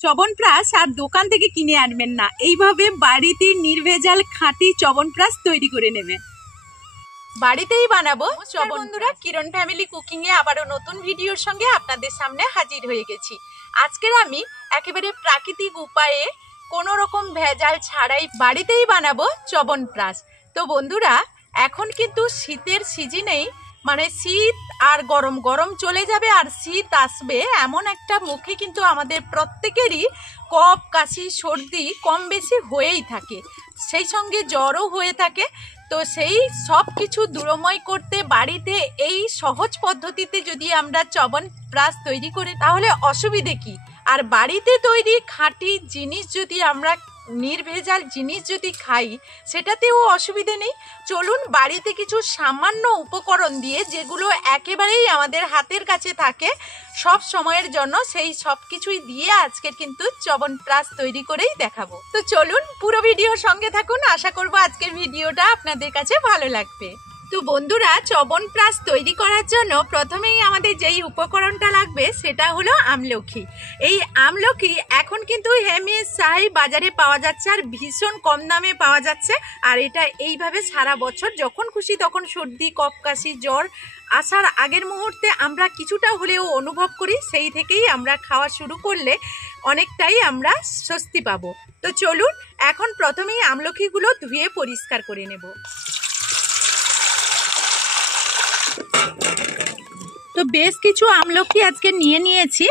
চবনপ্রাশ আর দোকান থেকে কিনে আনবেন না, এইভাবে বাড়িতে নির্ভেজাল খাঁটি চবনপ্রাশ তৈরি করে নেবেন। বাড়িতেই বানাবো চবন। বন্ধুরা, কিরণ ফ্যামিলি কুকিং এ আবারও নতুন ভিডিওর সঙ্গে আপনাদের সামনে হাজির হয়ে গেছি। আজকের আমি একেবারে প্রাকৃতিক উপায়ে কোনো রকম ভেজাল ছাড়াই বাড়িতেই বানাবো চবনপ্রাশ। তো বন্ধুরা, এখন কিন্তু শীতের সিজনেই মানে শীত আর গরম গরম চলে যাবে আর শীত আসবে, এমন একটা মুখে কিন্তু আমাদের প্রত্যেকেরই কফ কাশি সর্দি কম বেশি হয়েই থাকে, সেই সঙ্গে জ্বরও হয়ে থাকে। তো সেই সব কিছু দূরময় করতে বাড়িতে এই সহজ পদ্ধতিতে যদি আমরা চবনপ্রাশ তৈরি করি তাহলে অসুবিধে কি? আর বাড়িতে তৈরি খাঁটি জিনিস যদি আমরা নির্ভেজাল জিনিস যদি খাই সেটাতেও অসুবিধে নেই। চলুন বাড়িতে কিছু সামান্য উপকরণ দিয়ে, যেগুলো একেবারেই আমাদের হাতের কাছে থাকে সব সময়ের জন্য, সেই সব কিছুই দিয়ে আজকে কিন্তু চবনপ্রাশ তৈরি করেই দেখাবো। তো চলুন পুরো ভিডিওর সঙ্গে থাকুন, আশা করব আজকের ভিডিওটা আপনাদের কাছে ভালো লাগবে। তো বন্ধুরা, চবনপ্রাশ তৈরি করার জন্য প্রথমেই আমাদের যেই উপকরণটা লাগবে সেটা হলো আমলকি। এই আমলকি এখন কিন্তু হেমেশাই বাজারে পাওয়া যাচ্ছে আর ভীষণ কম দামে পাওয়া যাচ্ছে। আর এটা এইভাবে সারা বছর যখন খুশি তখন সর্দি কফ কাশি জ্বর আসার আগের মুহূর্তে আমরা কিছুটা হলেও অনুভব করি, সেই থেকেই আমরা খাওয়া শুরু করলে অনেকটাই আমরা স্বস্তি পাবো। তো চলুন এখন প্রথমেই আমলকিগুলো ধুয়ে পরিষ্কার করে নেব। তো বেশ কিছু আমলকি আজকে নিয়ে নিয়েছি।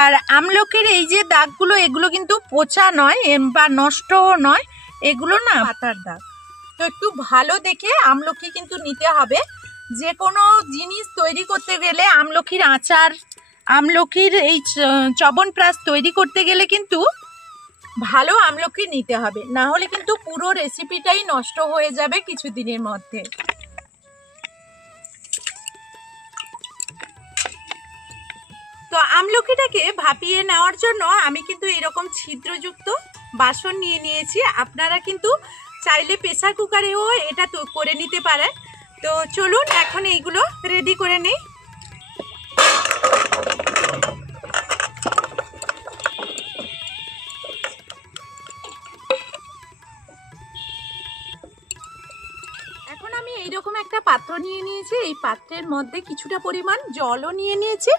আর আমলকির এই যে দাগগুলো, এগুলো কিন্তু পচা নয় বা নষ্টও নয়, এগুলো না পাতার দাগ। তো একটু ভালো দেখে আমলকি কিন্তু নিতে হবে। যে কোনো জিনিস তৈরি করতে গেলে আমলকির আচার, আমলকির এই চবনপ্রাশ তৈরি করতে গেলে কিন্তু ভালো আমলকি নিতে হবে, না হলে কিন্তু পুরো রেসিপিটাই নষ্ট হয়ে যাবে কিছুদিনের মধ্যে। তো আমলকিটাকে ভাপিয়ে নেওয়ার জন্য আমি কিন্তু এরকম ছিদ্রযুক্ত বাসন নিয়ে নিয়েছি। আপনারা কিন্তু চাইলে প্রেসার কুকারেও এটা তো করে নিতে পারেন। তো চলুন এখন এইগুলো রেডি করে নিই। এখন আমি এইরকম একটা পাত্র নিয়ে নিয়েছি, এই পাত্রের মধ্যে কিছুটা পরিমাণ জলও নিয়ে নিয়েছি।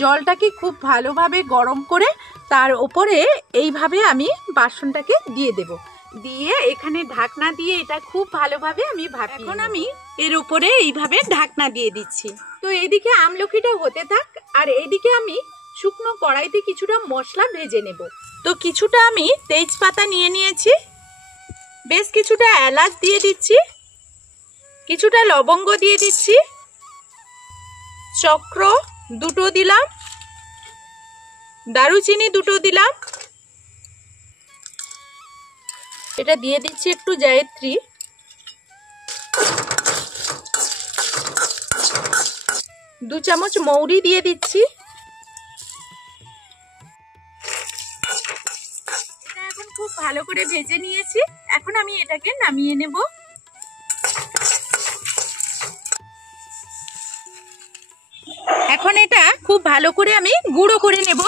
জলটাকে খুব ভালোভাবে গরম করে তার উপরে এইভাবে আমি বাসনটাকে দিয়ে দেব, দিয়ে এখানে ঢাকনা দিয়ে এটা খুব ভালোভাবে আমি ভাপি। এখন আমি এর উপরে এইভাবে ঢাকনা দিয়ে দিচ্ছি। তো এইদিকে আমলকিটা হতে থাক, আর এইদিকে আমি শুকনো কড়াইতে কিছুটা মশলা ভেজে নেব। তো কিছুটা আমি তেজপাতা নিয়ে নিয়েছি, বেশ কিছুটা এলাচ দিয়ে দিচ্ছি, কিছুটা লবঙ্গ দিয়ে দিচ্ছি, চক্র দুটো দিলাম, দারুচিনি দুটো দিলাম, এটা দিয়ে দিচ্ছি একটু জায়ত্রী, 2 চামচ মৌরি দিয়ে দিচ্ছি। এটা এখন খুব ভালো করে ভেজে নিয়েছি, এখন আমি এটাকে নামিয়ে নেব। এখন এটা খুব ভালো করে আমি গুঁড়ো করে নেব।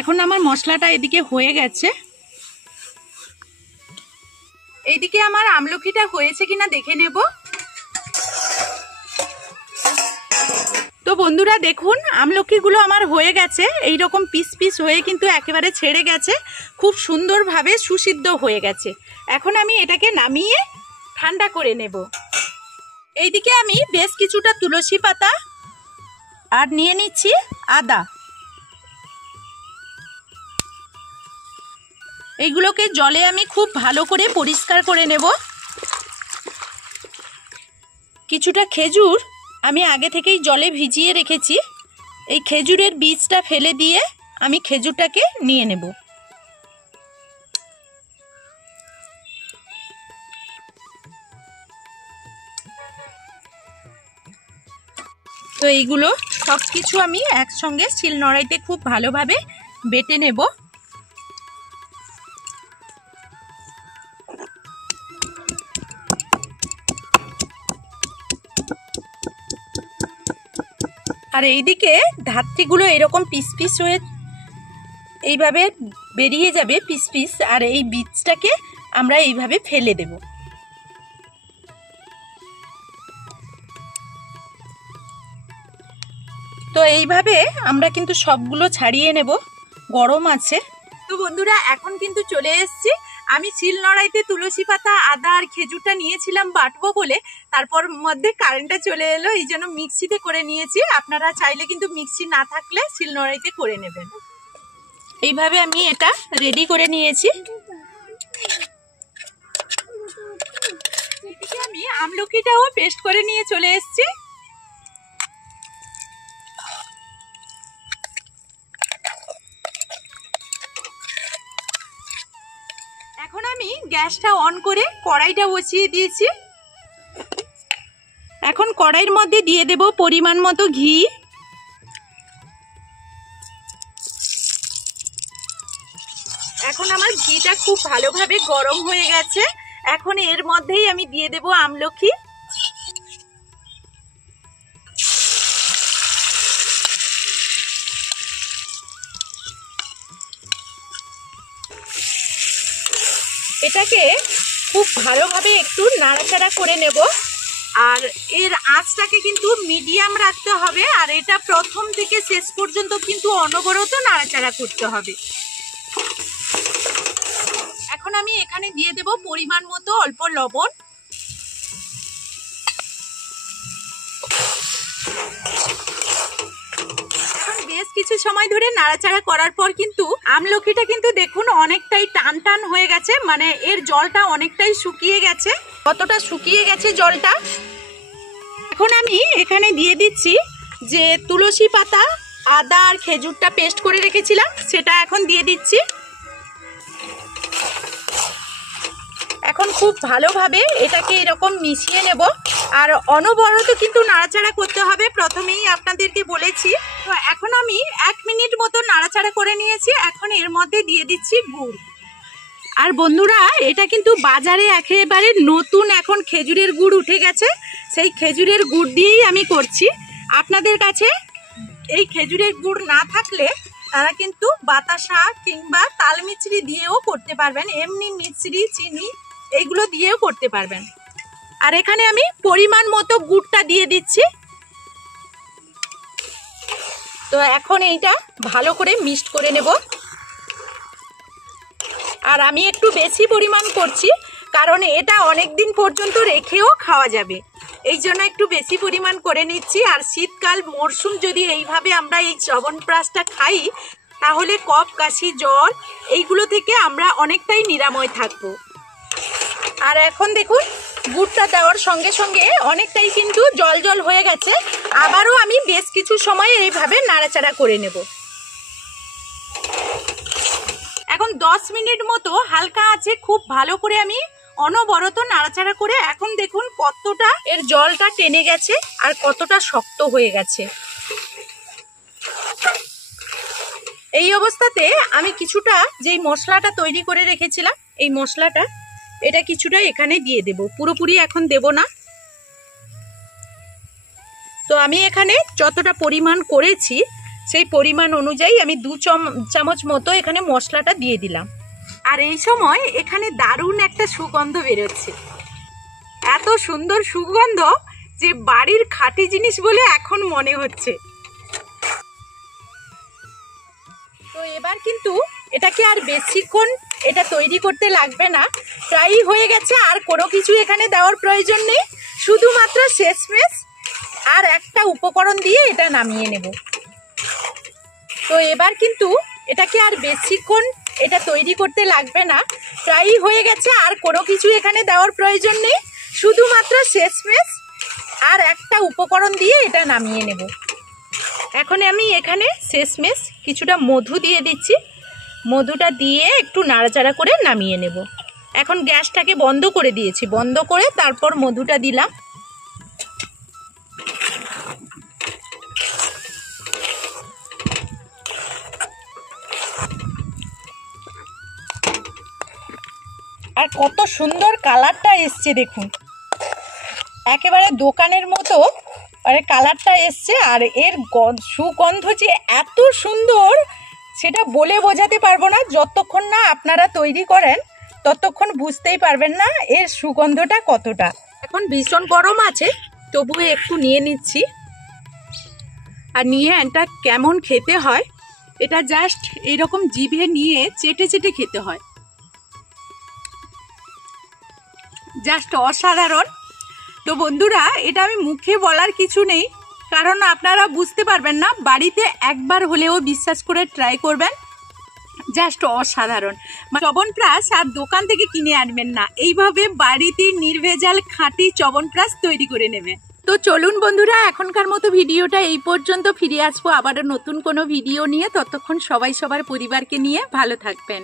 এখন আমার মশলাটা এদিকে হয়ে গেছে, এইদিকে আমার আমলকিটা হয়েছে কিনা দেখে নেব। তো বন্ধুরা দেখুন, আমলকিগুলো আমার হয়ে গেছে, এইরকম পিস পিস হয়ে কিন্তু একেবারে ছেড়ে গেছে, খুব সুন্দরভাবে সুসিদ্ধ হয়ে গেছে। এখন আমি এটাকে নামিয়ে ঠান্ডা করে নেব। এইদিকে আমি বেশ কিছুটা তুলসী পাতা আর নিয়ে নিচ্ছি আদা, এইগুলোকে জলে আমি খুব ভালো করে পরিষ্কার করে নেব। কিছুটা খেজুর আমি আগে থেকেই জলে ভিজিয়ে রেখেছি, এই খেজুরের বীজটা ফেলে দিয়ে আমি খেজুরটাকে নিয়ে নেব। তো তো এইগুলো সব কিছু আমি একসঙ্গে শিলনোড়াইতে খুব ভালোভাবে বেটে নেব। আর এইদিকে ধাত্রীগুলো এরকম পিস পিস হয়ে এইভাবে বেরিয়ে যাবে পিস পিস, আর এই বীজটাকে আমরা এইভাবে ফেলে দেব। তো এইভাবে আমরা কিন্তু সবগুলো ছাড়িয়ে নেব, গরম আছে। তো বন্ধুরা এখন কিন্তু চলে এসেছি, আমি শিলনোড়াইতে তুলসী পাতা, আদা আর খেজুরটা নিয়েছিলাম বাটবো বলে, তারপর মধ্যে কারেন্টটা চলে এলো, এই জন্য মিক্সিতে করে নিয়েছি। আপনারা চাইলে কিন্তু মিক্সি না থাকলে শিলনোড়াইতে করে নেবেন। এইভাবে আমি এটা রেডি করে নিয়েছি। এদিকে আমি আমলকিটাও পেস্ট করে নিয়ে চলে এসেছি। এখন আমি গ্যাসটা অন করে কড়াইটা বসিয়ে দিয়েছি। এখন কড়াইয়ের মধ্যে দিয়ে দেব পরিমাণ মতো ঘি। এখন আমার ঘিটা খুব ভালোভাবে গরম হয়ে গেছে। এখন এর মধ্যেই আমি দিয়ে দেব আমলকি। এটাকে খুব ভালোভাবে একটু নাড়াচাড়া করে নেব, আর এর আঁচটাকে কিন্তু মিডিয়াম রাখতে হবে, আর এটা প্রথম থেকে শেষ পর্যন্ত কিন্তু অনবরত নাড়াচাড়া করতে হবে। এখন আমি এখানে দিয়ে দেব পরিমাণ মতো অল্প লবণ। এখন বেশ কিছু সময় ধরে নাড়াচাড়া করার পর কিন্তু আমলকিটা কিন্তু দেখুন অনেকটাই টান টান হয়ে গেছে, মানে এর জলটা অনেকটাই শুকিয়ে গেছে। কতটা শুকিয়ে গেছে জলটা। এখন আমি এখানে দিয়ে দিচ্ছি যে তুলসী পাতা, আদা আর খেজুরটা পেস্ট করে রেখেছিলাম, সেটা এখন দিয়ে দিচ্ছি। এখন খুব ভালোভাবে এটাকে এরকম মিশিয়ে নেব, আর অনবরত কিন্তু নাড়াচাড়া করতে হবে, প্রথমেই আপনাদেরকে বলেছি। তো এখন আমি 1 মিনিট মতো নাড়াচাড়া করে নিয়েছি। এখন এর মধ্যে দিয়ে দিচ্ছি গুড়। আর বন্ধুরা এটা কিন্তু বাজারে একেবারে নতুন এখন খেজুরের গুড় উঠে গেছে, সেই খেজুরের গুড় দিয়েই আমি করছি। আপনাদের কাছে এই খেজুরের গুড় না থাকলে তারা কিন্তু বাতাসা কিংবা তাল মিছরি দিয়েও করতে পারবেন, এমনি মিছরি, চিনি এইগুলো দিয়েও করতে পারবেন। আর এখানে আমি পরিমাণ মতো গুড়টা দিয়ে দিচ্ছি। তো এখন এইটা ভালো করে মিক্সড করে নেব। আর আমি একটু বেশি পরিমাণ করছি, কারণ এটা অনেক দিন পর্যন্ত রেখেও খাওয়া যাবে, এই জন্য একটু বেশি পরিমাণ করে নিচ্ছি। আর শীতকাল মরশুম যদি এইভাবে আমরা এই চ্যবনপ্রাশটা খাই, তাহলে কফ, কাশি, জ্বর এইগুলো থেকে আমরা অনেকটাই নিরাময় থাকবো। আর এখন দেখুন গুড়টা দেওয়ার সঙ্গে সঙ্গে অনেকটাই কিন্তু জল জল হয়ে গেছে। আবারও আমি বেশ কিছু সময় এইভাবে নাড়াচাড়া করে নেব। এখন 10 মিনিট মতো হালকা আছে খুব ভালো করে আমি অনবরত নাড়াচাড়া করে, এখন দেখুন কতটা এর জলটা টেনে গেছে আর কতটা শক্ত হয়ে গেছে। এই অবস্থাতে আমি কিছুটা যেই মশলাটা তৈরি করে রেখেছিলাম, এই মশলাটা এটা কিছুটা এখানে দিয়ে দেব, পুরোপুরি এখন দেব না। তো আমি এখানে যতটা পরিমাণ করেছি সেই পরিমাণ অনুযায়ী আমি 2 চামচ মতো এখানে মশলাটা দিয়ে দিলাম। আর এই সময় এখানে দারুণ একটা সুগন্ধ বেরোচ্ছে, এত সুন্দর সুগন্ধ যে বাড়ির খাঁটি জিনিস বলে এখন মনে হচ্ছে। তো এবার কিন্তু এটাকে আর বেশিক্ষণ এটা তৈরি করতে লাগবে না, প্রায়ই হয়ে গেছে। আর কোনো কিছু এখানে দেওয়ার প্রয়োজন নেই, শুধুমাত্র শেষমেশ আর একটা উপকরণ দিয়ে এটা নামিয়ে নেব। তো এবার কিন্তু এটাকে আর বেশিক্ষণ এটা তৈরি করতে লাগবে না, প্রায়ই হয়ে গেছে। আর কোনো কিছু এখানে দেওয়ার প্রয়োজন নেই, শুধুমাত্র শেষমেশ আর একটা উপকরণ দিয়ে এটা নামিয়ে নেব। এখন আমি এখানে শেষমেশ কিছুটা মধু দিয়ে দিচ্ছি, মধুটা দিয়ে একটু নাড়াচাড়া করে নামিয়ে নেব। এখন গ্যাসটাকে বন্ধ করে দিয়েছি, বন্ধ করে তারপর মধুটা দিলাম। আর কত সুন্দর কালারটা এসছে দেখুন, একেবারে দোকানের মতো আর কালারটা এসছে। আর এর সুগন্ধ যে এত সুন্দর সেটা বলে বোঝাতে পারবো না। যতক্ষণ না আপনারা তৈরি করেন ততক্ষণ বুঝতেই পারবেন না এর সুগন্ধটা কতটা। এখন ভীষণ গরম আছে, তবুও একটু নিয়ে নিচ্ছি। আর নিয়ে এটা কেমন খেতে হয়, এটা জাস্ট এইরকম জিভে নিয়ে চেটে চেটে খেতে হয়, জাস্ট অসাধারণ। তো বন্ধুরা, এটা আমি মুখে বলার কিছু নেই, কারণ আপনারা বুঝতে পারবেন না। বাড়িতে একবার হলেও বিশ্বাস করে ট্রাই করবেন, জাস্ট অসাধারণ। চবনপ্রাশ আর দোকান থেকে কিনে আনবেন না, এইভাবে বাড়িতে নির্ভেজাল খাঁটি চবনপ্রাশ তৈরি করে নেবেন। তো চলুন বন্ধুরা, এখনকার মতো ভিডিওটা এই পর্যন্ত। ফিরে আসবো আবারও নতুন কোনো ভিডিও নিয়ে। ততক্ষণ সবাই সবার পরিবারকে নিয়ে ভালো থাকবেন।